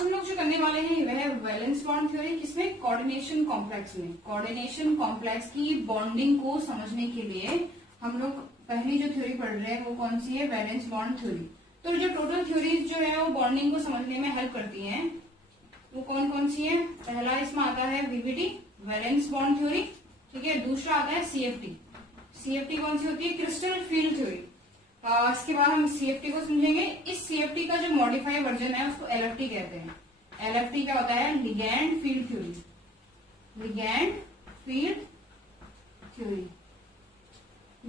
हम लोग जो करने वाले हैं वह है वैलेंस बॉन्ड थ्योरी, किसमें, कोऑर्डिनेशन कॉम्प्लेक्स में। कोऑर्डिनेशन कॉम्प्लेक्स की बॉन्डिंग को समझने के लिए हम लोग पहली जो थ्योरी पढ़ रहे हैं वो कौन सी है, वैलेंस बॉन्ड थ्योरी। तो जो टोटल थ्योरीज जो है वो बॉन्डिंग को समझने में हेल्प करती हैं, वो कौन कौन सी है। पहला इसमें आता है वीबीटी, वैलेंस बॉन्ड थ्योरी, ठीक है। दूसरा आता है सीएफटी। सीएफटी कौन सी होती है, क्रिस्टल फील्ड थ्योरी। इसके बाद हम सीएफटी को समझेंगे। इस सीएफटी का जो मॉडिफाइड वर्जन है उसको एलएफटी कहते हैं। एलएफटी क्या होता है, ligand field theory, ligand field theory.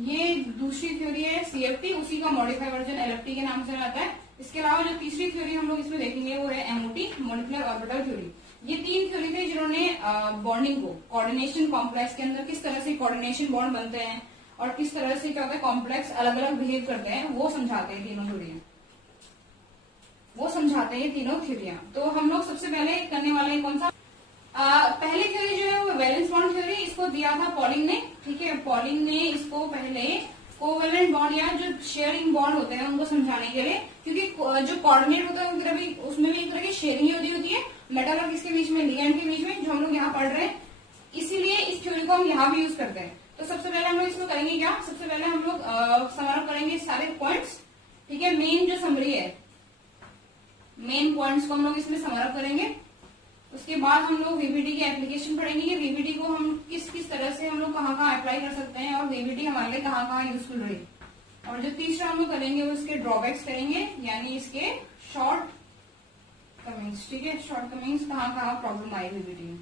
ये दूसरी थ्योरी है सीएफटी, उसी का मॉडिफाइड वर्जन एलएफटी के नाम से आता है। इसके अलावा जो तीसरी थ्योरी हम लोग इसमें देखेंगे वो है एमओटी, मॉलिक्यूलर ऑर्बिटल थ्योरी। ये तीन थ्योरी थे जिन्होंने बॉन्डिंग को, कोऑर्डिनेशन कॉम्प्लेक्स के अंदर किस तरह से कोऑर्डिनेशन बॉन्ड बनते हैं और किस तरह से क्या होता है कॉम्प्लेक्स अलग अलग बिहेव करते हैं, वो समझाते हैं तीनों थ्योरियां, वो समझाते हैं तीनों थ्योरियां। तो हम लोग सबसे पहले करने वाले हैं कौन सा, पहली थ्योरी जो है वो वैलेंस बॉन्ड थ्योरी। इसको दिया था पॉलिंग ने, ठीक है। पॉलिंग ने इसको पहले कोवेलेंट बॉन्ड या जो शेयरिंग बॉन्ड होते हैं उनको समझाने के लिए, क्योंकि जो कोऑर्डिनेट होता है उसमें भी एक तरह की शेयरिंग होती है मेटल और किसके बीच में, लिगैंड के बीच में, जो हम लोग यहाँ पढ़ रहे हैं। इसीलिए इस थ्योरी को हम यहाँ भी यूज करते हैं। तो सबसे पहले हम लोग इसको करेंगे क्या, सबसे पहले हम लोग समअप करेंगे सारे पॉइंट्स, ठीक है। मेन जो समरी है, मेन पॉइंट्स को हम लोग इसमें समअप करेंगे। उसके बाद हम लोग वीबीटी की एप्लीकेशन पढ़ेंगे कि वीबीटी को हम किस किस तरह से हम लोग कहाँ कहाँ अप्लाई कर सकते हैं और वीबीटी हमारे लिए कहाँ कहाँ यूजफुल रही। और जो तीसरा हम लोग करेंगे वो इसके ड्रॉबैक्स करेंगे, यानी इसके शॉर्ट कमिंग्स, ठीक है। शॉर्ट कमिंग्स कहाँ कहाँ प्रॉब्लम आई वीबीटी में।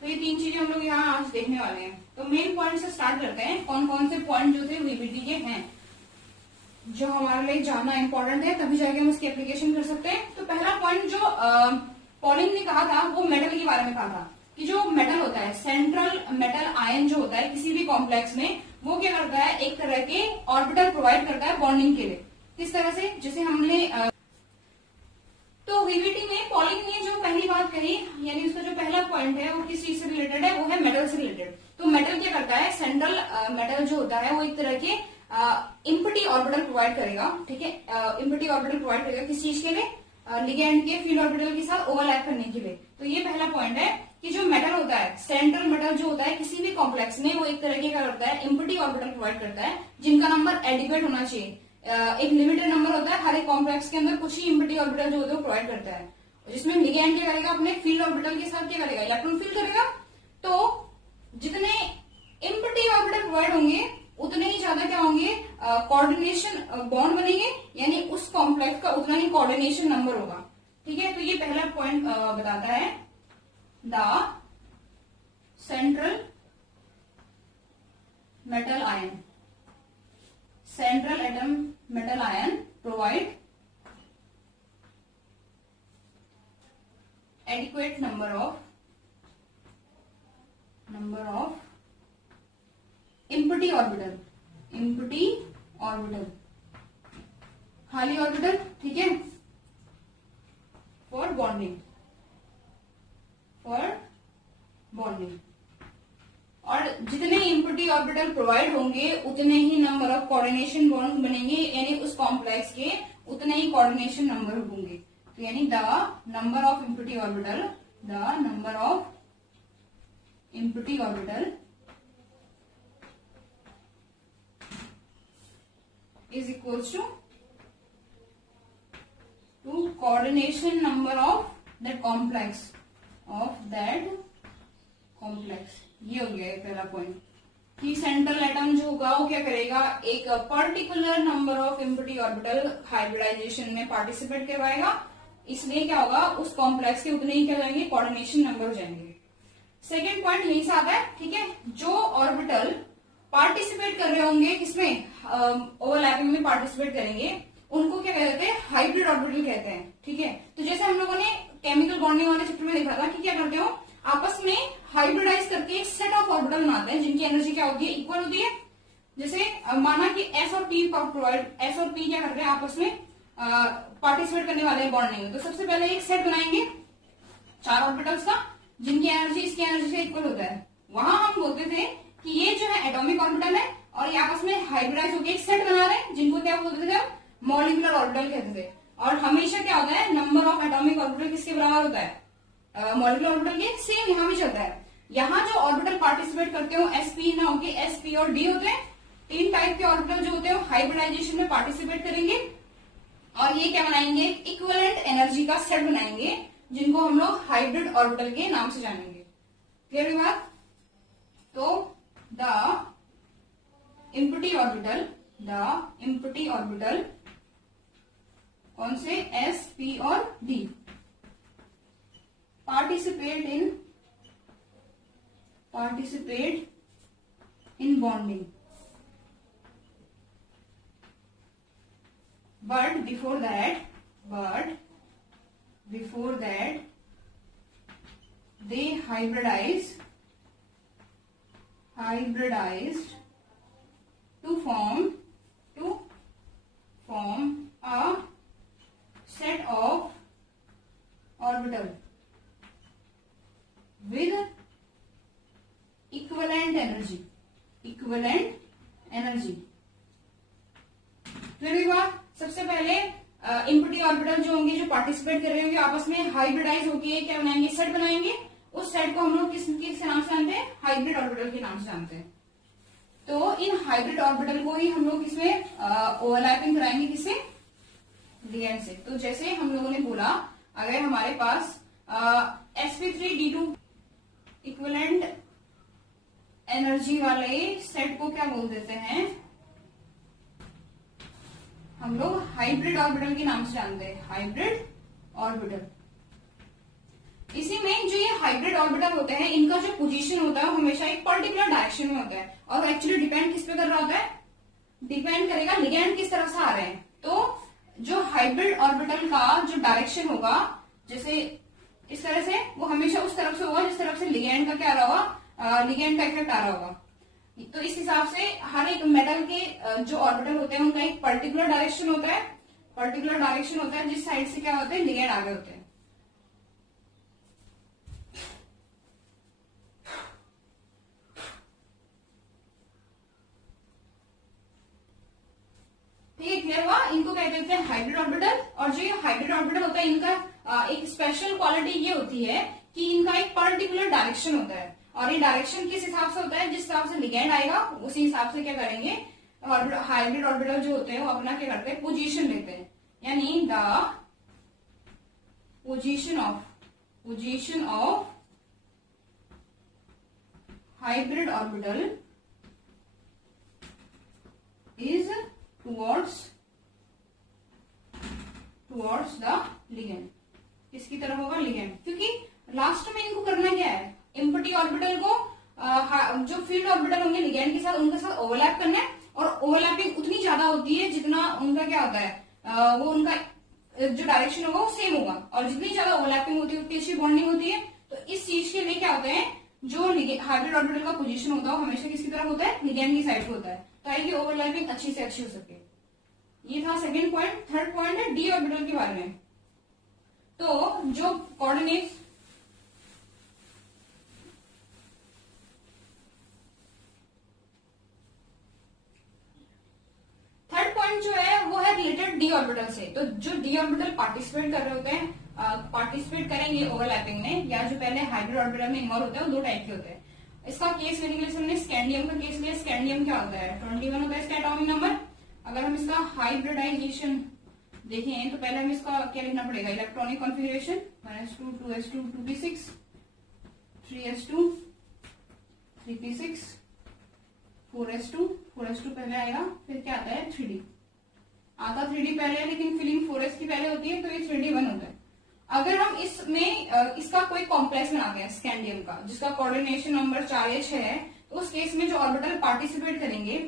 तो ये तीन चीजें हम लोग यहाँ आज देखने वाले हैं। तो मेन पॉइंट से स्टार्ट करते हैं, कौन कौन से पॉइंट जो थे वीबीटी के हैं जो हमारे लिए जानना इंपॉर्टेंट है, तभी जाके हम इसकी एप्लीकेशन कर सकते हैं। तो पहला पॉइंट जो पॉलिंग ने कहा था वो मेटल के बारे में कहा था कि जो मेटल होता है, सेंट्रल मेटल आयन जो होता है किसी भी कॉम्प्लेक्स में, वो क्या करता है, एक तरह के ऑर्बिटल प्रोवाइड करता है बॉन्डिंग के लिए। किस तरह से, जैसे हमने तो वीबीटी में पॉलिंग ने जो पहली बात कही, यानी उसका जो पहला पॉइंट है वो किस चीज से रिलेटेड है, वो है मेटल से रिलेटेड। तो मेटल क्या करता है, सेंट्रल मेटल जो होता है वो एक तरह के इम्पटी ऑर्बिटल प्रोवाइड करेगा, ठीक है। इम्पटी ऑर्बिटल प्रोवाइड करेगा किस चीज के लिए, लिगैंड के फील्ड ऑर्बिटल के साथ ओवरलैप करने के लिए। तो ये पहला पॉइंट है कि जो मेटल होता है, सेंट्रल मेटल जो होता है किसी भी कॉम्प्लेक्स में, वो एक तरह के क्या करता है, इम्पटी ऑर्बिटल प्रोवाइड करता है, जिनका नंबर एडिक्वेट होना चाहिए। एक लिमिटेड नंबर होता है हर एक कॉम्प्लेक्स के अंदर, कुछ ही इम्पटी ऑर्बिटल जो होते हैं वो प्रोवाइड करता है, जिसमें लिगैंड क्या करेगा, अपने फील्ड ऑर्बिटल के साथ क्या करेगा, इलेक्ट्रॉन फील करेगा। तो जितने इम्पटी ऑर्बिटल प्रोवाइड होंगे उतने ही ज्यादा क्या होंगे, कोऑर्डिनेशन बॉन्ड बनेंगे, यानी उस कॉम्प्लेक्स का उतना ही कोऑर्डिनेशन नंबर होगा, ठीक है। तो ये पहला पॉइंट बताता है, the central metal ion, central atom metal ion provide adequate number of empty orbital खाली ऑर्बिटल, ठीक है, फॉर बॉन्डिंग और जितने इम्पटी ऑर्बिटल प्रोवाइड होंगे उतने ही नंबर ऑफ कोऑर्डिनेशन बॉन्ड बनेंगे, यानी उस कॉम्प्लेक्स के उतने ही कोऑर्डिनेशन नंबर होंगे। तो यानी the number of empty orbital is equals to coordination number of that complex, ये हो गया पहला पॉइंट कि सेंट्रल एटम जो होगा वो क्या करेगा, एक particular number of empty orbital hybridization में पार्टिसिपेट करवाएगा, इसलिए क्या होगा, उस कॉम्प्लेक्स के उतने ही क्या जाएंगे, कोऑर्डिनेशन नंबर हो जाएंगे। सेकेंड पॉइंट यही से आता है, ठीक है। जो ऑर्बिटल पार्टिसिपेट कर रहे होंगे किसमें, ओवरलैपिंग में पार्टिसिपेट करेंगे, उनको क्या कहते हैं, हाइब्रिड ऑर्बिटल कहते हैं, ठीक है। तो जैसे हम लोगों ने केमिकल बॉन्डिंग वाले चैप्टर में देखा था कि क्या करते हो, आपस में हाइब्रिडाइज करके एक सेट ऑफ ऑर्बिटल बनाते हैं जिनकी एनर्जी क्या होती है, इक्वल होती है। जैसे माना कि एस और पी क्या करते हैं, आपस में पार्टिसिपेट करने वाले हैं बॉन्डिंग में। तो सबसे पहले एक सेट बनाएंगे 4 ऑर्बिटल्स का, जिनकी एनर्जी इसकी एनर्जी से इक्वल होता है। वहां हम बोलते थे कि ये जो है एटॉमिक ऑर्बिटल है और ये आपस में हाइब्रिडाइज होकर एक सेट बना रहे हैं, जिनको क्या बोलते थे, मॉलिक्यूलर ऑर्बिटल कहते थे। और हमेशा क्या होता है, number of atomic orbital orbital किसके बराबर होता है, मॉलिक्यूलर ऑर्बिटल के। सेम यहाँ भी चलता है। यहाँ जो ऑर्बिटल पार्टिसिपेट करते हो sp ना होके sp और d होते हैं। 3 टाइप के ऑर्बिटल जो होते हैं हाइब्रिडाइजेशन में पार्टिसिपेट करेंगे और ये क्या बनाएंगे, इक्विवेलेंट एनर्जी का सेट बनाएंगे जिनको हम लोग हाइब्रिड ऑर्बिटल के नाम से जानेंगे। क्लियर हुई बात? तो द इम्पटी ऑर्बिटल कौन से s p और d participate in bonding, but before that they hybridized to form a set of orbital with equivalent energy। Clear हुआ? सबसे पहले इम्पटी ऑर्बिटल जो होंगे, जो पार्टिसिपेट कर रहे होंगे, आपस में हाइब्रिडाइज होके क्या बनाएंगे, सेट बनाएंगे। उस सेट को हम लोग किस नाम से जानते हैं, हाइब्रिड ऑर्बिटल के नाम से जानते हैं। तो इन हाइब्रिड ऑर्बिटल को ही हम लोग इसमें ओवरलैपिंग कराएंगे, किससे, लिगेंड से। तो जैसे हम लोगों ने बोला, अगर हमारे पास sp3d2 इक्विवेलेंट एनर्जी वाले सेट को क्या बोल देते हैं हम लोग, हाइब्रिड ऑर्बिटल के नाम से जानते हैं, हाइब्रिड ऑर्बिटल। इसी में जो ये हाइब्रिड ऑर्बिटल होते हैं, इनका जो पोजीशन होता है वो हमेशा एक पर्टिकुलर डायरेक्शन में होता है और एक्चुअली डिपेंड किस पे कर रहा होता है, डिपेंड करेगा लिगेंड किस तरफ से आ रहे हैं। तो जो हाइब्रिड ऑर्बिटल का जो डायरेक्शन होगा, जैसे इस तरह से, वो हमेशा उस तरफ से होगा जिस तरफ से लिगेंड का क्या आ रहा होगा, लिगेंड का इफेक्ट आ रहा होगा। तो इस हिसाब से हर एक मेटल के जो ऑर्बिटल होते हैं उनका एक पर्टिकुलर डायरेक्शन होता है, जिस साइड से क्या होते हैं, लिगेंड आगे होते हैं। ठीक है, क्लियर हुआ? इनको कहते हैं हाइब्रिड ऑर्बिटल। और जो ये हाइब्रिड ऑर्बिटल होता है, इनका एक स्पेशल क्वालिटी ये होती है कि इनका एक पर्टिकुलर डायरेक्शन होता है। और ये डायरेक्शन किस हिसाब से होता है, जिस हिसाब से लिगेंड आएगा उसी हिसाब से क्या करेंगे, हाइब्रिड ऑर्बिटल जो होते हैं वो अपना क्या करते हैं, पोजीशन लेते हैं। यानी the position of hybrid orbital is towards the ligand. किसकी तरफ होगा, लिगेंड। क्योंकि लास्ट में इनको करना क्या है, इम्पटी ऑर्बिटल को जो फील्ड ऑर्बिटल होंगे लिगेंड के साथ, उनके साथ ओवरलैप करना है। और ओवरलैपिंग उतनी ज्यादा होती है जितना उनका क्या होता है, वो उनका जो डायरेक्शन होगा वो सेम होगा। और जितनी ज्यादा ओवरलैपिंग होती है उतनी अच्छी बॉन्डिंग होती है। तो इस चीज के लिए क्या होता है, जो हाइब्रिड ऑर्बिटल का पोजीशन होता है वो हमेशा किसकी तरफ होता है, लिगेंड की साइड पे होता है, ताकि ओवरलैपिंग अच्छी से अच्छी हो सके। ये था सेकेंड पॉइंट। थर्ड पॉइंट है डी ऑर्बिटल के बारे में। तो जो कोऑर्डिनेट्स, थर्ड पॉइंट जो है वो है रिलेटेड डी ऑर्बिटल से। तो जो डी ऑर्बिटल पार्टिसिपेट कर रहे होते हैं, पार्टिसिपेट करेंगे ओवरलैपिंग में, या जो पहले हाइब्रिड ऑर्बिटल में इन्वॉल्व होते हैं, वो दो टाइप के होते हैं। इसका केस लेने के लिए हमने स्कैंडियम का केस लिया। स्कैंडियम क्या होता है, 21 होता है इसका एटॉमिक नंबर। अगर हम इसका हाइब्रिडाइजेशन देखें तो पहले हमें इसका क्या लिखना पड़ेगा, electronic configuration 1s2 2s2 2p6 3s2 3p6 4s2 4s2 पहले आएगा, फिर क्या आता है 3d आता 3d पहले है, लेकिन फिलिंग 4s की पहले होती है, तो ये 3d1 होता है। अगर हम इसमें इसका कोई कॉम्प्लेक्स बनाते हैं स्कैंडियम का, जिसका कोऑर्डिनेशन नंबर 4h है, तो उस केस में जो ऑर्बिटल पार्टिसिपेट करेंगे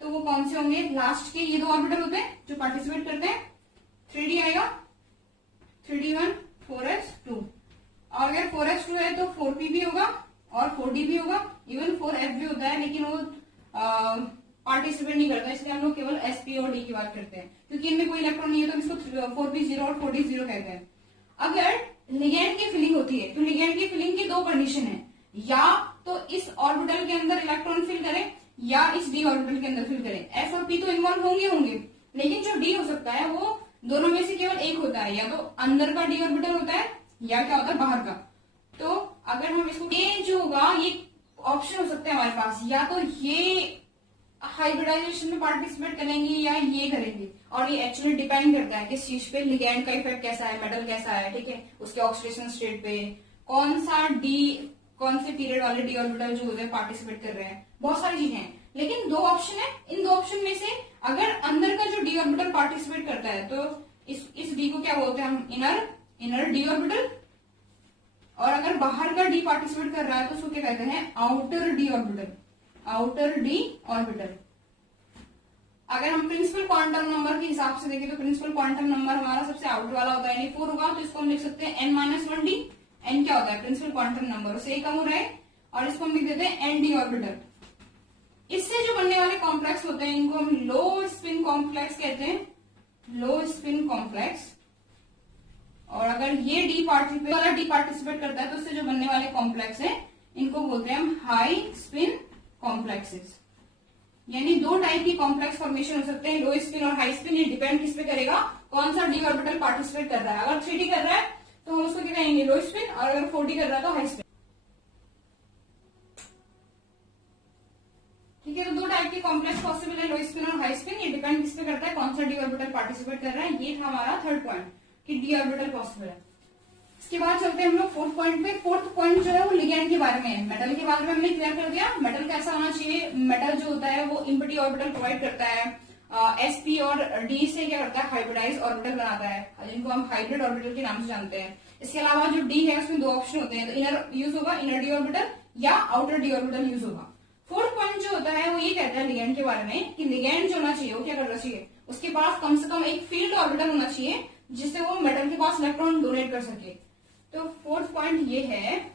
तो वो कौन से होंगे, लास्ट के ये दो ऑर्बिटल होते हैं जो पार्टिसिपेट करते हैं। 3d आएगा, 3d1 4s2, और अगर 4s2 है तो 4p भी होगा और 4d भी होगा, इवन 4f भी होता है, लेकिन वो पार्टिसिपेट नहीं करता, इसलिए हम लोग केवल sp और d की बात करते हैं, क्योंकि इनमें कोई इलेक्ट्रॉन नहीं है, तो इसको 4p0 और 4d0 कहते हैं। अगर लिगेंड की फिलिंग होती है तो लिगेंड की फिलिंग की दो कंडीशन है, या तो इस ऑर्बिटल के अंदर इलेक्ट्रॉन फिल करें या इस डी ऑर्बिटल के अंदर फिल करें। एस और पी तो इन्वॉल्व होंगे, लेकिन जो डी हो सकता है वो दोनों में से केवल एक होता है, या तो अंदर का डी ऑर्बिटल होता है या क्या होता है बाहर का। तो अगर हम इसको, ये जो होगा ये ऑप्शन हो सकते हैं हमारे पास, या तो ये हाइब्रिडाइजेशन में पार्टिसिपेट करेंगे या ये करेंगे, और ये एक्चुअली डिपेंड करता है किस चीज पे, लिगैंड का इफेक्ट कैसा है, मेटल कैसा है, ठीक है, उसके ऑक्सीडेशन स्टेट पे, कौन से पीरियड वाले डी ऑर्बिटल जो होते हैं पार्टिसिपेट कर रहे हैं, बहुत सारी चीजें हैं। लेकिन दो ऑप्शन है, इन दो ऑप्शन में से अगर अंदर का जो डी ऑर्बिटल पार्टिसिपेट करता है तो इस डी को क्या बोलते हैं हम, इनर डी ऑर्बिटल, और अगर बाहर का डी पार्टिसिपेट कर रहा है तो उसको क्या कहते हैं, outer D orbital, outer D orbital. अगर हम प्रिंसिपल क्वांटम नंबर के हिसाब से देखें तो प्रिंसिपल क्वांटम नंबर हमारा सबसे आउटर वाला होता है, यानी 4 होगा, तो इसको हम लिख सकते हैं n-1d। n क्या होता है, प्रिंसिपल क्वांटम नंबर, उससे एक कम हो रहा है, और इसको हम लिख देते हैं एन डी ऑर्बिटल। इससे जो बनने वाले कॉम्प्लेक्स होते हैं इनको हम लो स्पिन कॉम्प्लेक्स कहते हैं, लो स्पिन कॉम्प्लेक्स। और अगर ये डी पार्टिसिपेट करता है तो उससे जो बनने वाले कॉम्प्लेक्स है इनको बोलते हैं हम हाई स्पिन कॉम्प्लेक्सेस। यानी दो टाइप की कॉम्प्लेक्स फॉर्मेशन हो सकते हैं, लो स्पिन और हाई स्पिन। ये डिपेंड किस पे करेगा, कौन सा डी ऑर्बिटल पार्टिसिपेट कर रहा है। अगर 3d कर रहा है तो हम उसको क्या कहेंगे, लो स्पिन, और अगर 4d कर रहा है तो हाई स्पिन। ठीक है, तो दो टाइप की कॉम्प्लेक्स पॉसिबल है, लो स्पिन और हाई स्पिन। ये डिपेंड किस पे करता है, कौन सा डी ऑर्बिटल पार्टिसिपेट कर रहा है। ये था हमारा थर्ड पॉइंट कि डी ऑर्बिटल पॉसिबल है। इसके बाद चलते हैं हम लोग फोर्थ पॉइंट पे। फोर्थ पॉइंट जो है वो लिगैंड के बारे में है। मेटल के बारे में हमने क्लियर कर दिया, मेटल कैसा होना चाहिए। मेटल जो होता है वो इम्पटी ऑर्बिटल प्रोवाइड करता है, sp और d से क्या करता है, हाइब्रिडाइज ऑर्बिटल बनाता है, जिनको हम हाइब्रिड ऑर्बिटल के नाम से जानते हैं। इसके अलावा जो d है उसमें दो ऑप्शन होते हैं, तो इनर यूज होगा, इनर डी ऑर्बिटल, या आउटर डी ऑर्बिटल यूज होगा। फोर्थ पॉइंट जो होता है वो ये कहता है लिगैंड के बारे में कि लिगैंड जो होना चाहिए वो क्या करना चाहिए, उसके पास कम से कम एक फील्ड ऑर्बिटल होना चाहिए जिससे वो मेटल के पास इलेक्ट्रॉन डोनेट कर सके। तो फोर्थ पॉइंट ये है,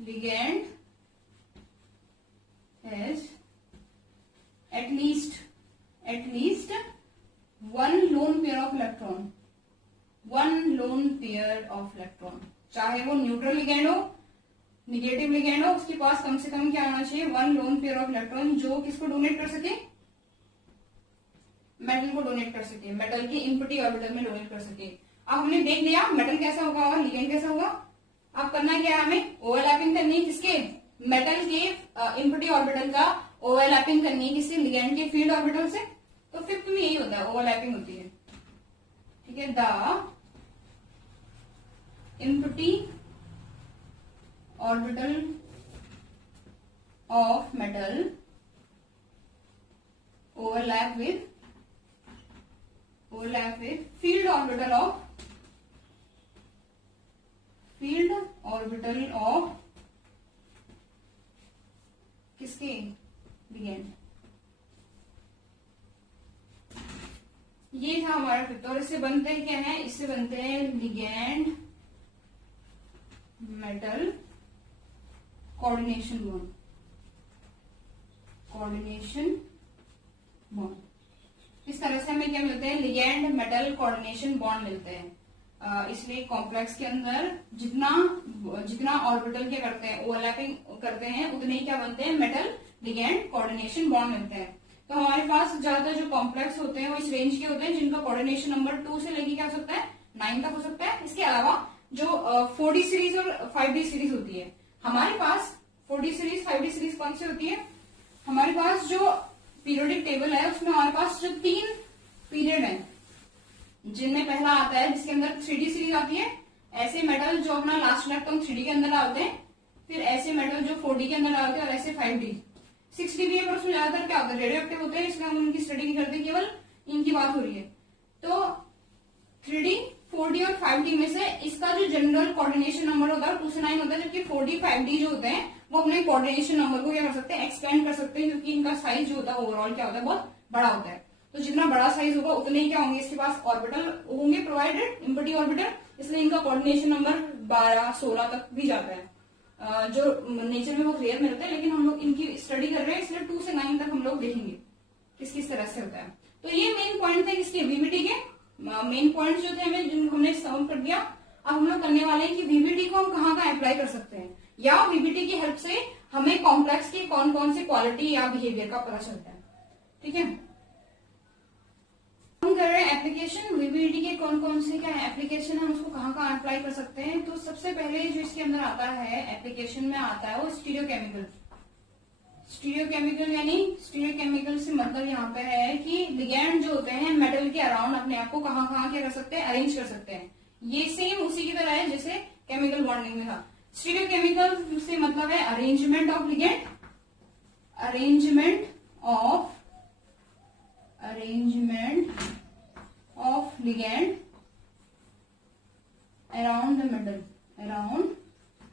ligand has at least one lone pair of electron, चाहे वो न्यूट्रल लिगैंड हो, निगेटिव लिगैंड हो, उसके पास कम से कम क्या होना चाहिए, one lone pair of electron, जो किसको डोनेट कर सके, मेटल को डोनेट कर सके, मेटल के इम्पटी ऑर्बिटल में डोनेट कर सके। अब हमने देख लिया मेटल कैसा होगा और लिगैंड कैसा होगा। अब करना क्या है, हमें ओवरलैपिंग करनी है, किसके, मेटल के इम्पटी ऑर्बिटल का ओवरलैपिंग करनी है, किससे, लिगैंड के फील्ड ऑर्बिटल से। तो फिफ्थ में यही होता है, ओवरलैपिंग होती है। ठीक है, the empty orbital of metal overlap with field orbital of किसके, लिगैंड। ये था हमारा फिफ्थ। और इससे बनते हैं क्या है, इससे बनते हैं लिगैंड मेटल कोऑर्डिनेशन बॉन्ड। इस तरह से हमें क्या मिलते हैं, लिगैंड मेटल कोऑर्डिनेशन बॉन्ड मिलते हैं। इसलिए कॉम्प्लेक्स के अंदर जितना ऑर्बिटल क्या करते हैं, ओवरलैपिंग करते हैं, उतने ही क्या बनते हैं, मेटल लिगैंड कोऑर्डिनेशन बॉन्ड मिलते हैं। तो हमारे पास ज्यादातर जो कॉम्प्लेक्स होते हैं वो इस रेंज के होते हैं, जिनका कोऑर्डिनेशन नंबर 2 से लेके क्या हो सकता है, 9 तक हो सकता है। इसके अलावा जो 4D सीरीज और 5D सीरीज होती है, हमारे पास 4D सीरीज 5D सीरीज कौन सी होती है, हमारे पास जो पीरियोडिक टेबल है उसमें हमारे पास जो 3 पीरियड है, जिनमें पहला आता है जिसके अंदर 3D सीरीज आती है, ऐसे मेटल जो अपना लास्ट इलेक्ट्रॉन 3D के अंदर डालते हैं, फिर ऐसे मेटल जो 4D के अंदर डालते हैं, और ऐसे 5D 6D भी है, पर उसमें ज्यादातर क्या होता है, रेडियो एक्टिव होते हैं, इसलिए हम उनकी स्टडी नहीं करते, केवल इनकी बात हो रही है। तो 3D 4D और 5D में से इसका जो जनरल कोऑर्डिनेशन नंबर होता है 2 से 9 होता है, जबकि 4D 5D जो होते हैं वो अपने कोऑर्डिनेशन नंबर को क्या कर सकते हैं, एक्सपेंड कर सकते हैं, क्योंकि इनका साइज जो होता है ओवरऑल क्या होता है, बहुत बड़ा होता है। तो जितना बड़ा साइज होगा उतने ही क्या होंगे, इसके पास ऑर्बिटल होंगे प्रोवाइडेड, इम्पटी ऑर्बिटल, इसलिए इनका कोऑर्डिनेशन नंबर 12-16 तक भी जाता है। जो नेचर में वो रेयर मिलते हैं, लेकिन हम लोग इनकी स्टडी कर रहे हैं, इसलिए 2 से 9 तक हम लोग देखेंगे किस तरह से होता है। तो ये मेन पॉइंट थे किसके, वीवीटी के मेन पॉइंट जो थे हमें, जिनको हमने सम कर दिया। अब हम लोग करने वाले हैं कि वीवीटी को हम कहाँ कहाँ अप्लाई कर सकते हैं, या वीवीटी की हेल्प से हमें कॉम्प्लेक्स की कौन कौन सी क्वालिटी या बिहेवियर का पता चलता है। ठीक है, हम हम कर रहे हैं एप्लीकेशन। वीवीडी के कौन कौन से क्या एप्लीकेशन हम उसको कहाँ कहाँ अप्लाई कर सकते हैं। तो सबसे पहले जो इसके अंदर आता है एप्लीकेशन में आता है वो स्टीरियोकेमिकल। स्टीरियोकेमिकल यानी स्टीरियोकेमिकल से मतलब यहाँ पे है कि लिगैंड जो होते हैं मेटल के अराउंड अपने आप को कहाँ कहाँ क्या कर सकते हैं, अरेंज कर सकते हैं। ये सेम उसी की तरह है जैसे केमिकल बॉन्डिंग में था। स्टीरियोकेमिकल से मतलब है arrangement of ligand, arrangement of ligand around the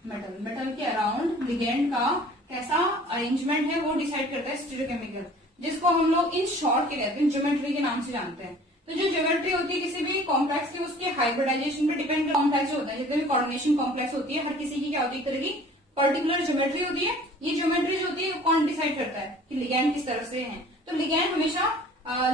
metal, metal के अराउंड लिगैंड का कैसा अरेंजमेंट है वो डिसाइड करता है स्टीरियोकेमिकल, जिसको हम लोग इन शॉर्ट के कहते हैं, ज्योमेट्री के नाम से जानते हैं। तो जो ज्योमेट्री होती है किसी भी कॉम्प्लेक्स की उसके हाइब्रिडाइजेशन पे डिपेंड करता है। कॉम्प्लेक्स होता है जितने भी कोऑर्डिनेशन कॉम्प्लेक्स होती है हर किसी की क्या होती है, एक तरह की पर्टिकुलर ज्योमेट्री होती है। ये ज्योमेट्री जो होती है कौन डिसाइड करता है कि लिगैंड किस तरह से है। तो लिगैंड हमेशा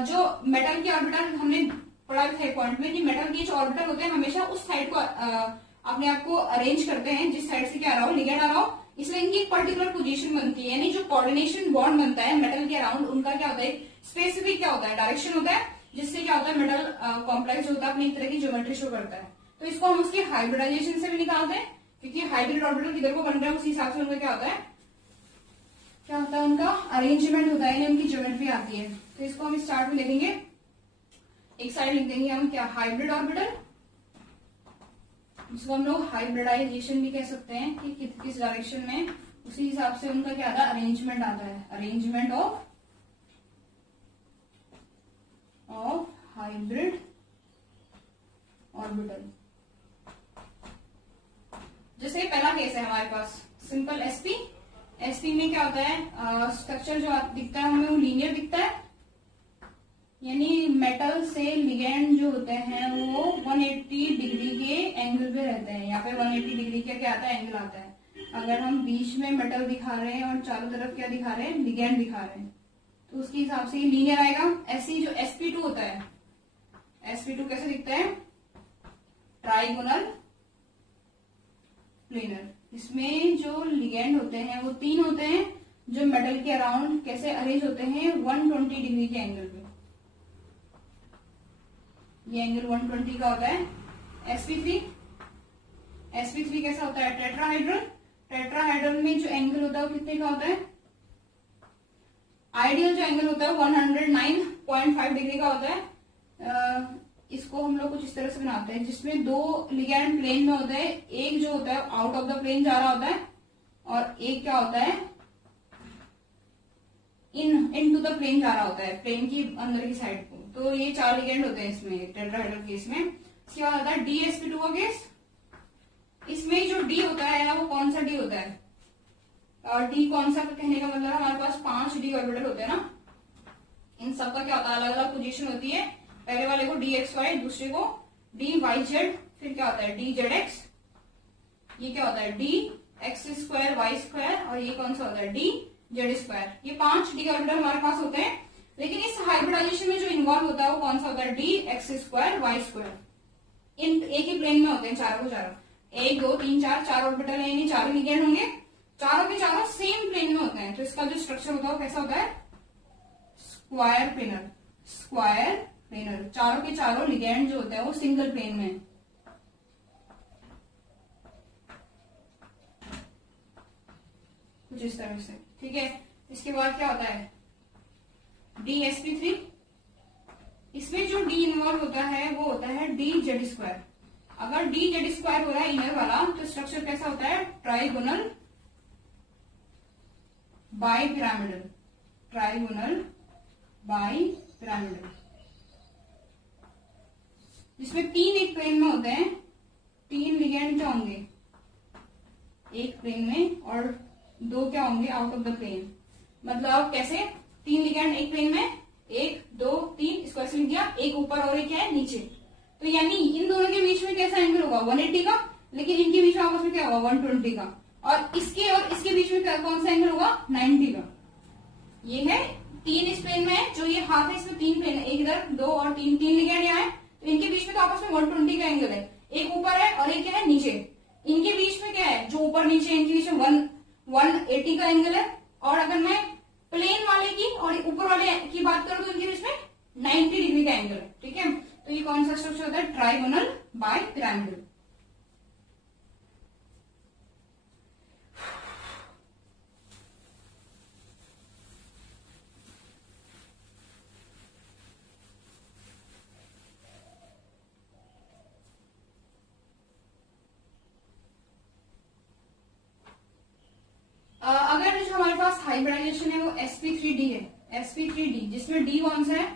जो मेटल की ऑर्बिटल हमने पढ़ा था पॉइंट में कि मेटल के जो ऑर्बिटल होते हैं हमेशा उस साइड को अपने आप को अरेंज करते हैं जिस साइड से क्या आ रहा हो, लिगैंड आ रहा हो। इसलिए इनकी एक पर्टिकुलर पोजीशन बनती है, यानी जो कोऑर्डिनेशन बॉन्ड बनता है मेटल के अराउंड उनका क्या होता है, स्पेसिफिक क्या होता है, डायरेक्शन होता है, जिससे क्या होता है मेटल कॉम्प्लेक्स जो होता है अपनी एक तरह की ज्योमेट्री शो करता है। तो इसको हम उसके हाइब्रिडाइजेशन से भी निकालते हैं क्योंकि हाइब्रिड ऑर्बिटल किधर को बन रहा है उसी हिसाब से उनका क्या होता है उनका अरेंजमेंट होता है, उनकी ज्योमेट्री आती है। तो इसको हम स्टार्ट में लिखेंगे, एक साइड लिख देंगे हम क्या, हाइब्रिड ऑर्बिटल, जिसको हम लोग हाइब्रिडाइजेशन भी कह सकते हैं कि किस डायरेक्शन में, उसी हिसाब से उनका क्या आता है, अरेंजमेंट आता है, अरेंजमेंट ऑफ हाइब्रिड ऑर्बिटल। जैसे पहला केस है हमारे पास सिंपल एसपी। एसपी में क्या होता है, स्ट्रक्चर जो दिखता है हमें वो लीनियर दिखता है, यानी मेटल से लिगैंड जो होते हैं वो 180 डिग्री के एंगल पे रहते हैं। यहाँ पे 180 डिग्री का क्या आता है, एंगल आता है। अगर हम बीच में मेटल दिखा रहे हैं और चारों तरफ क्या दिखा रहे हैं, लिगैंड दिखा रहे हैं, तो उसके हिसाब से लीनियर आएगा। ऐसी जो sp2 होता है, sp2 कैसे दिखता है, ट्राइगोनल प्लेनर। इसमें जो लिगैंड होते हैं वो 3 होते हैं जो मेटल के अराउंड कैसे अरेंज होते हैं, 120 डिग्री के एंगल पे। ये एंगल 120 का होता है। sp3 कैसा होता है, टेट्राहाइड्रल। टेट्राहाइड्रल में जो एंगल होता है वो कितने का होता है, आइडियल जो एंगल होता है 109.5 डिग्री का होता है। इसको हम लोग कुछ इस तरह से बनाते हैं जिसमें 2 लिगैंड प्लेन में होते हैं, एक जो होता है आउट ऑफ द प्लेन जा रहा होता है और एक क्या होता है इनटू द प्लेन जा रहा होता है, प्लेन की अंदर की साइड को। तो ये 4 लिगैंड होते हैं इसमें टेट्राहाइड्रल केस में। इसके बाद आता है DsP2 का केस। इसमें जो D होता है वो कौन सा D होता है, और D कौन सा कहने का मतलब हमारे पास 5 D ऑर्बिटल होते हैं ना, इन सबका क्या होता है, अलग अलग पोजीशन होती है। पहले वाले को DXY, दूसरे को DYZ, फिर क्या होता है DZX, ये क्या होता है DX2 Y2, और ये कौन सा होता है DZ2। ये 5 D ऑर्बिटल हमारे पास होते हैं। लेकिन इस हाइब्रिडाइजेशन में जो इन्वॉल्व होता है वो कौन सा होता है, DX2 Y2। इन एक ही प्लेन में होते हैं चारों को चारों, 1 2 3 4 ऑर्बिटल है, यानी 4 लिगैंड होंगे, चारों के चारों सेम प्लेन में होते हैं। तो इसका जो स्ट्रक्चर होता है वो कैसा होता है, स्क्वायर प्लेनर। स्क्वायर प्लेनर, चारों के चारों लिगैंड जो होते हैं वो सिंगल प्लेन में, कुछ इस तरह से, ठीक है। इसके बाद क्या होता है DsP3। इसमें जो D इन्वॉल्व होता है वो होता है DZ2। अगर DZ2 हो रहा है इनर वाला तो स्ट्रक्चर कैसा होता है, ट्राइगोनल बाइपिरामिडल, ट्राइगोनल बाइपिरामिडल, जिसमें 3 एक प्लेन में होते हैं, 3 लिगैंड क्या होंगे एक प्लेन में और 2 क्या होंगे आउट ऑफ द प्लेन। मतलब कैसे, 3 लिगैंड एक प्लेन में, 1 2 3, इसको ऐसे लिख दिया, एक ऊपर और एक क्या है नीचे। तो यानी इन दोनों के बीच में कैसा एंगल होगा, 180 का, लेकिन इनके बीच में आपस में क्या होगा 120 का, और इसके बीच में कौन सा एंगल होगा 90 का। ये है 3 इस प्लेन में है, जो ये हाथ है इसमें 3 प्लेन है, एक इधर 2 और 3 लिगैंड यहाँ है, तो इनके बीच में तो आपस में 120 का एंगल है, एक ऊपर है और एक क्या है नीचे। इनके बीच में क्या है, जो ऊपर नीचे इनके बीच में 180 का एंगल है। और अगर मैं प्लेन वाले की और ऊपर वाले की बात करूं तो इनके बीच में 90 डिग्री का एंगल है, ठीक है। होता है ट्राइगोनल बाय पिरामिडल। अगर जो हमारे पास हाइब्रिडाइजेशन है वो sp3d है, sp3d, जिसमें d कौन सा है,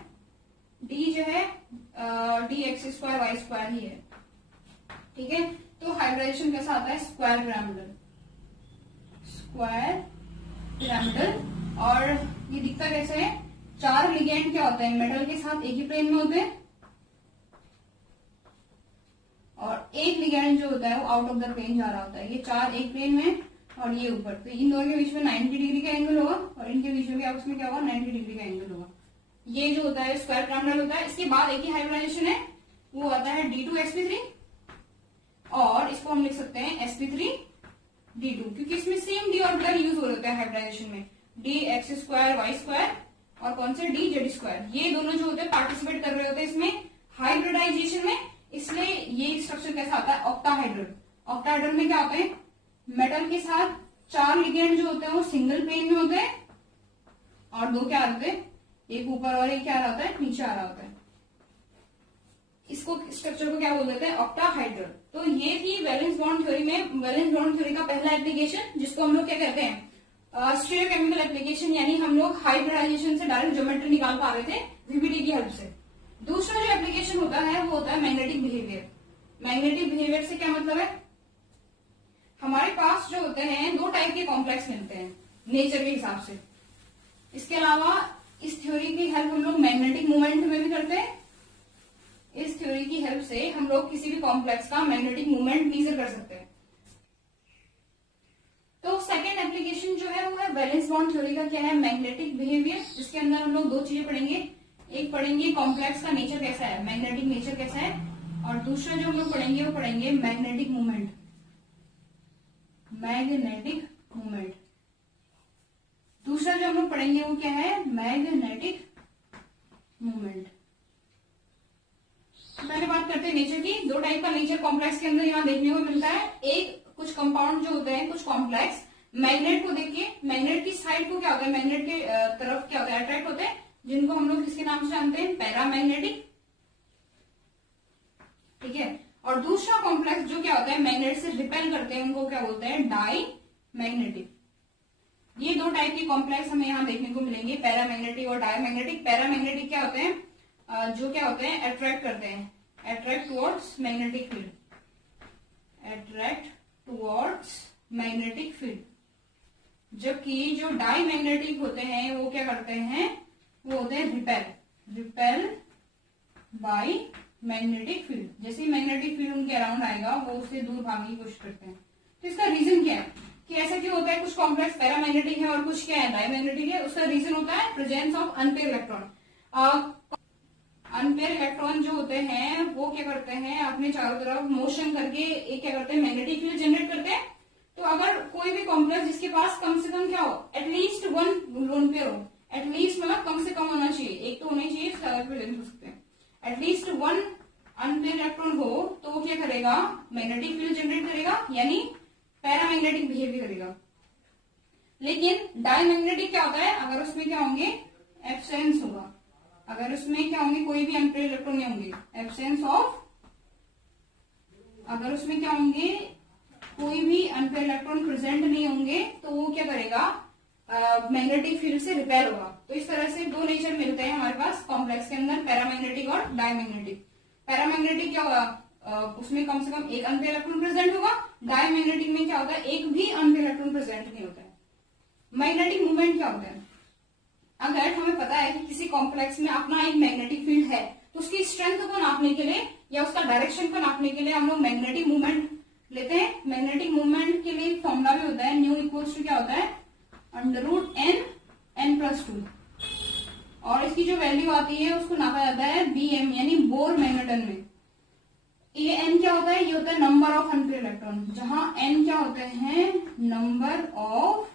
d जो है d x square y square ही है, ठीक है। तो हाइब्रिडाइजेशन कैसा आता है, स्क्वायर पिरामिडल, स्क्वायर पिरामिडल। और ये दिखता कैसे है, 4 लिगेंड क्या होते हैं मेटल के साथ एक ही प्लेन में होते हैं, और एक लिगेंड जो होता है वो आउट ऑफ द प्लेन जा रहा होता है। ये 4 एक प्लेन में और ये ऊपर, तो इन दोनों के बीच में 90 डिग्री का एंगल होगा और इनके बीच में भी आपस में क्या होगा, 90 डिग्री का एंगल होगा। ये जो होता है स्क्वायर पिरामिडल होता है। इसके बाद एक ही हाइब्रिडाइजेशन है, वो आता है d2sp3, और इसको हम लिख सकते हैं sp3d2, क्योंकि इसमें सेम d ऑर्बिटल यूज हो रहे हैं हाइब्रिडाइजेशन में, d x square y square और कौन से d जेड स्क्वायर, ये दोनों जो होते हैं पार्टिसिपेट कर रहे होते हैं इसमें हाइब्रिडाइजेशन में। इसलिए ये स्ट्रक्चर कैसा आता है, ऑक्टाहाइड्रल। ऑक्टाहाइड्रल में क्या होते हैं, मेटल के साथ 4 लिगेंड जो होते हैं वो सिंगल प्लेन में होते हैं, और 2 क्या आ रहे हैं, एक ऊपर और एक क्या आ रहा होता है, नीचे आ रहा होता है। इसको स्ट्रक्चर को क्या बोल देते हैं, ऑक्टाहाइड्रल। तो ये थी वैलेंस बॉन्ड थ्योरी में, वैलेंस बॉन्ड थ्योरी का पहला एप्लीकेशन, जिसको हम लोग क्या कहते हैं, स्टीरियोकेमिकल एप्लीकेशन, यानी हम लोग हाइब्रिडाइजेशन से डायरेक्ट ज्योमेट्री निकाल पा रहे थे वीबीडी की हेल्प से। दूसरा जो एप्लीकेशन होता है वो होता है मैग्नेटिक बिहेवियर। मैग्नेटिक बिहेवियर से क्या मतलब है, हमारे पास जो होते हैं 2 टाइप के कॉम्प्लेक्स मिलते हैं नेचर के हिसाब से। इसके अलावा इस थ्योरी की हेल्प हम लोग मैग्नेटिक मूवमेंट में भी करते हैं। इस थ्योरी की हेल्प से हम लोग किसी भी कॉम्प्लेक्स का मैग्नेटिक मूवमेंट मेजर कर सकते हैं। तो सेकेंड एप्लीकेशन जो है वो है वैलेंस बॉन्ड थ्योरी का, क्या है, मैग्नेटिक बिहेवियर। जिसके अंदर हम लोग 2 चीजें पढ़ेंगे, एक पढ़ेंगे कॉम्प्लेक्स का नेचर कैसा है, मैग्नेटिक नेचर कैसा है, और दूसरा जो हम लोग पढ़ेंगे वो पढ़ेंगे मैग्नेटिक मूवमेंट, मैग्नेटिक मूवमेंट। दूसरा जो हम लोग पढ़ेंगे वो क्या है, मैग्नेटिक मूवमेंट। पहले बात करते हैं नेचर की। 2 टाइप का नेचर कॉम्प्लेक्स के अंदर यहाँ देखने को मिलता है। एक, कुछ कंपाउंड जो होते हैं, कुछ कॉम्प्लेक्स मैग्नेट को देख के, मैग्नेट की साइड को क्या होता है, मैग्नेट के तरफ क्या होता है, अट्रैक्ट होते हैं, जिनको हम लोग किसके नाम से जानते हैं, पैरामैग्नेटिक, ठीक है। और दूसरा कॉम्प्लेक्स जो क्या होता है, मैग्नेट से रिपेल करते हैं, उनको क्या बोलते हैं, डाई मैग्नेटिक। ये 2 टाइप के कॉम्प्लेक्स हमें यहाँ देखने को मिलेंगे, पैरामैग्नेटिक और डायमैग्नेटिक। पैरामैग्नेटिक क्या होते हैं, जो क्या होते हैं, अट्रैक्ट करते हैं, attract towards magnetic field, attract towards magnetic field. जबकि जो डायमैग्नेटिक होते हैं वो क्या करते हैं, वो होते हैं repel, repel by magnetic field. जैसे ही मैग्नेटिक फील्ड उनके अराउंड आएगा वो उससे दूर भागने की कोशिश करते हैं। तो इसका रीजन क्या है कि ऐसा क्यों होता है, कुछ कॉम्प्लेक्स पैरामैग्नेटिक है और कुछ क्या है, डायमैग्नेटिक है। उसका रीजन होता है presence of unpaired electron. Unpaired electron जो होते हैं वो क्या करते हैं, अपने चारों तरफ मोशन करके एक क्या करते हैं, मैग्नेटिक फील्ड जनरेट करते हैं। तो अगर कोई भी कॉम्प्लेक्स जिसके पास कम से कम क्या हो, एटलीस्ट 1 लोन पेयर हो, एटलीस्ट मतलब कम से कम होना चाहिए, एक तो होना ही चाहिए, ज्यादा प्रेजेंस हो सकते हैं, एटलीस्ट 1 अनपेयर इलेक्ट्रॉन हो, तो वो क्या करेगा, मैग्नेटिक फील्ड जनरेट करेगा, यानी पैरामैग्नेटिक बिहेवियर करेगा। लेकिन डायमैग्नेटिक क्या होता है, अगर उसमें क्या होंगे, एब्सेंस होगा, अगर उसमें क्या होंगे, कोई भी अनपेयर इलेक्ट्रॉन नहीं होंगे, एब्सेंस ऑफ, अगर उसमें क्या होंगे, कोई भी अनपेयर इलेक्ट्रॉन प्रेजेंट नहीं होंगे, तो वो क्या करेगा, मैग्नेटिक फील्ड से रिपेल होगा। तो इस तरह से 2 नेचर मिलते हैं हमारे पास कॉम्प्लेक्स के अंदर, पैरामैग्नेटिक और डायमैग्नेटिक। पैरामैग्नेटिक क्या होगा, उसमें कम से कम एक अनपेयर इलेक्ट्रॉन प्रेजेंट होगा। डायमैग्नेटिक में क्या होता है, एक भी अनपेयर इलेक्ट्रॉन प्रेजेंट नहीं होता है। मैग्नेटिक मूवमेंट क्या होता है, अगर हमें पता है कि किसी कॉम्प्लेक्स में अपना एक मैग्नेटिक फील्ड है, तो उसकी स्ट्रेंथ को नापने के लिए या उसका डायरेक्शन को नापने के लिए हम लोग मैग्नेटिक मूवमेंट लेते हैं। मैग्नेटिक मूवमेंट के लिए फॉर्मूला भी होता है, न्यू इक्वल्स टू क्या होता है, √n+2, और इसकी जो वैल्यू आती है उसको नापा जाता है BM यानी बोर मैग्नेटन में। ये n क्या होता है, ये होता है नंबर ऑफ अनपेयर इलेक्ट्रॉन, जहां n क्या होते हैं, number of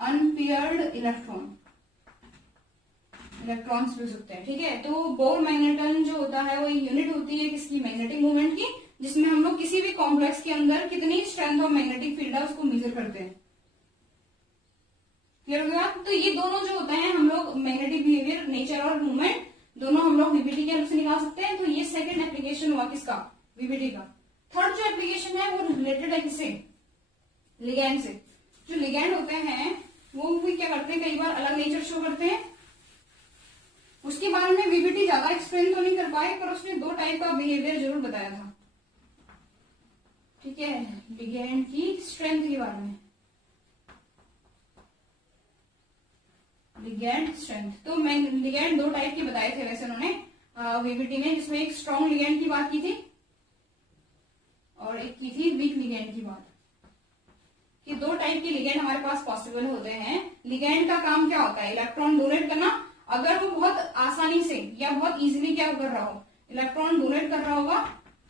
unpaired electron, electrons भी हो सकते हैं। ठीक है, तो बोर मैग्नेटन जो होता है वो यूनिट होती है किसकी, मैग्नेटिक मूवमेंट की, जिसमें हम लोग किसी भी कॉम्प्लेक्स के अंदर कितनी स्ट्रेंथ ऑफ मैग्नेटिक फील्ड है उसको मेजर करते हैं। क्लियर हो गया? तो ये दोनों जो होते हैं हम लोग मैग्नेटिक बिहेवियर, नेचर और मूवमेंट दोनों हम लोग वीबीटी के हेल्प से निकाल सकते हैं। तो ये सेकंड एप्लीकेशन हुआ किसका, वीबीटी का। थर्ड जो एप्लीकेशन है वो रिलेटेड है किससे, लिगैंड से। जो लिगैंड होते हैं वो भी क्या करते हैं, कई बार अलग नेचर शो करते हैं। उसके बारे में वीबीटी ज्यादा एक्सप्लेन तो नहीं कर पाए, पर उसने दो टाइप का बिहेवियर जरूर बताया था। ठीक है, लिगैंड की स्ट्रेंथ के बारे में, लिगैंड स्ट्रेंथ। तो मैं लिगैंड दो टाइप के बताए थे वैसे उन्होंने वीबीटी में, जिसमें एक स्ट्रॉन्ग लिगैंड की बात की थी और एक की थी वीक लिगैंड की बात। कि दो टाइप के लिगैंड हमारे पास पॉसिबल होते हैं। लिगैंड का काम क्या होता है, इलेक्ट्रॉन डोनेट करना। अगर वो बहुत आसानी से या बहुत इजीली क्या कर रहा हो, इलेक्ट्रॉन डोनेट कर रहा होगा,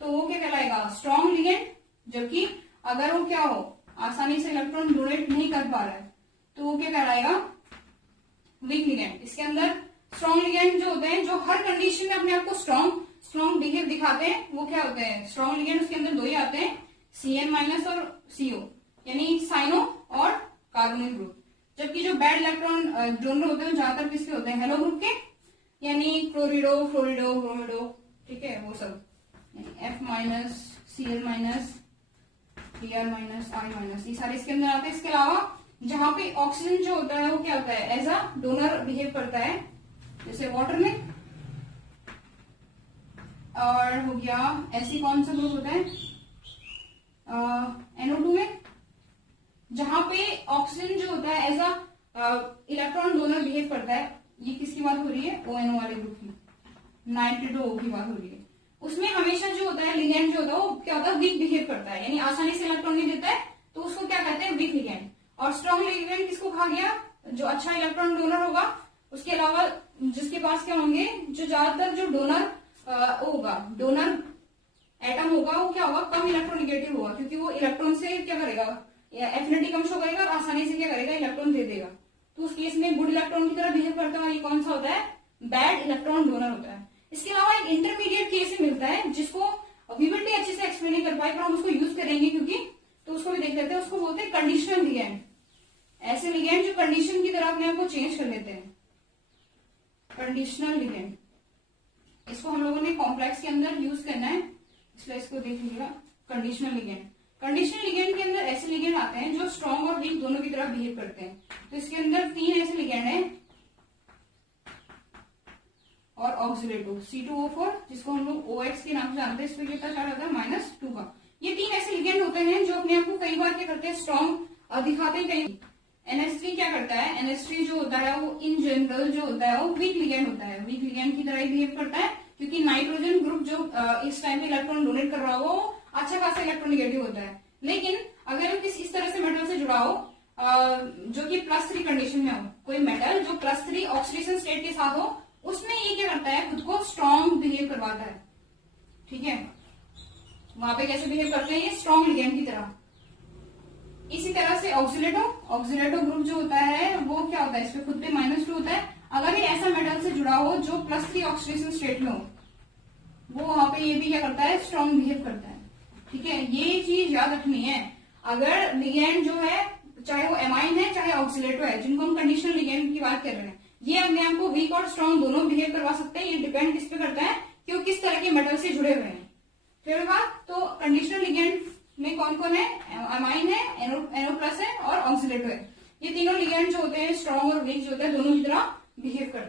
तो वो क्या कहलाएगा, स्ट्रॉन्ग लिगैंड। जबकि अगर वो क्या हो, आसानी से इलेक्ट्रॉन डोनेट नहीं कर पा रहा है, तो वो क्या कहलाएगा, वीक लिगैंड। इसके अंदर स्ट्रॉन्ग लिगैंड जो होते हैं, जो हर कंडीशन में अपने आप को स्ट्रॉन्ग बिहेव दिखाते हैं, वो क्या होते हैं, स्ट्रॉन्ग लिगैंड। उसके अंदर दो ही आते हैं, Cn- और CO, यानी साइनो और कार्बोनिल ग्रुप। जबकि जो बैड इलेक्ट्रॉन डोनर होते हैं ज्यादातर किसके होते हैं, हेलो ग्रुप के, यानी क्लोरिडो, फ्लोरिडो, ब्रोमिडो। ठीक है, वो सब F-, Cl-, Br-, I-, ये सारे इसके अंदर आते हैं। इसके अलावा जहां पे ऑक्सीजन जो होता है वो क्या होता है, एज अ डोनर बिहेव करता है, जैसे वाटर में। और हो गया ऐसी कौन सा ग्रुप होता है, NO2 में, जहां पे ऑक्सीजन जो होता है as a electron donor behave करता है। ये किसकी बात हो रही है, ONO वाले ग्रुप की, नाइट्रेटो की बात हो रही है। उसमें हमेशा जो होता है लिगैंड जो होता है वो क्या होता है, वीक बिहेव करता है, यानी आसानी से इलेक्ट्रॉन नहीं देता है, तो उसको क्या कहते हैं, वीक लिगैंड। और स्ट्रॉन्ग लिगैंड किसको कहा गया, जो अच्छा इलेक्ट्रॉन डोनर होगा। उसके अलावा जिसके पास क्या होंगे, जो ज्यादातर जो डोनर होगा, डोनर एटम होगा, वो क्या होगा, कम इलेक्ट्रोनिगेटिव होगा, क्योंकि वो इलेक्ट्रॉन से क्या करेगा, एफिनिटी कम शो करेगा और आसानी से क्या करेगा, इलेक्ट्रॉन दे देगा। तो उस केस में गुड इलेक्ट्रॉन की तरह बिहेव करता है। ये कौन सा होता है, बैड इलेक्ट्रॉन डोनर होता है। इसके अलावा एक इंटरमीडिएट केस मिलता है, जिसको वीबीटी अच्छे से एक्सप्लेन नहीं कर पाए, पर हम उसको यूज करेंगे क्योंकि, तो उसको भी देख लेते हैं। उसको बोलते हैं कंडीशनल लिगैंड। ऐसे लिगैंड जो कंडीशन की तरह अपने आप को चेंज कर लेते हैं, कंडीशनल लिगैंड। इसको हम लोगों ने कॉम्प्लेक्स के अंदर यूज करना है, इसलिए इसको देख लीजिएगा, कंडीशनल लिगैंड। कंडीशनल लिगैंड के अंदर ऐसे लिगैंड आते हैं जो स्ट्रॉन्ग और वीक दोनों की तरह बिहेव करते हैं। तो इसके अंदर तीन ऐसे लिगैंड हैं, और ऑक्सिलेटो C2O4, जिसको हम लोग OX के नाम से जानते हैं, इसमें कितना चार्ज आता है, -2 का। ये तीन ऐसे लिगैंड होते हैं जो अपने आप को कई बार क्या करते हैं, स्ट्रॉन्ग दिखाते हैं। कई NH3 क्या करता है, NH3 जो होता है वो इन जनरल जो होता है वो वीक लिगैंड होता है, वीक लिगैंड की तरह ही बिहेव करता है, क्योंकि नाइट्रोजन ग्रुप जो इस टाइम पे इलेक्ट्रॉन डोनेट कर रहा हो अच्छा खासा इलेक्ट्रोनिगेटिव होता है। लेकिन अगर हम किसी इस तरह से मेटल से जुड़ा हो जो कि +3 कंडीशन में हो, कोई मेटल जो +3 ऑक्सीडेशन स्टेट के साथ हो, उसमें ये क्या करता है, खुद को स्ट्रॉन्ग बिहेव करवाता है। ठीक है, वहां पे कैसे बिहेव करते हैं, ये स्ट्रॉन्ग लिगैंड की तरह। इसी तरह से ऑक्सिलेटो ग्रुप जो होता है वो क्या होता है, इसमें खुद पे -2 होता है। अगर ये ऐसा मेटल से जुड़ा हो जो +3 ऑक्सीडेशन स्टेट में हो, वो वहां पे ये भी क्या करता है, स्ट्रॉन्ग बिहेव करता है। ठीक है, ये चीज याद रखनी है। अगर लिगैंड जो है, चाहे वो एमाइन है चाहे ऑक्सिलेटो है, जिनको हम कंडीशनल लिगैंड की बात कर रहे हैं, ये अपने आप को वीक और स्ट्रॉन्ग दोनों बिहेव करवा सकते हैं। ये डिपेंड किस पे करता है कि वो किस तरह के मेटल से जुड़े हुए हैं। फिर तो कंडीशनल लिगैंड में कौन कौन है, एमाइन है, NO+ है और ऑक्सिलेटो है। ये तीनों लिगैंड जो होते हैं स्ट्रॉन्ग और वीक जो होता है दोनों की तरह बिहेव करते हैं।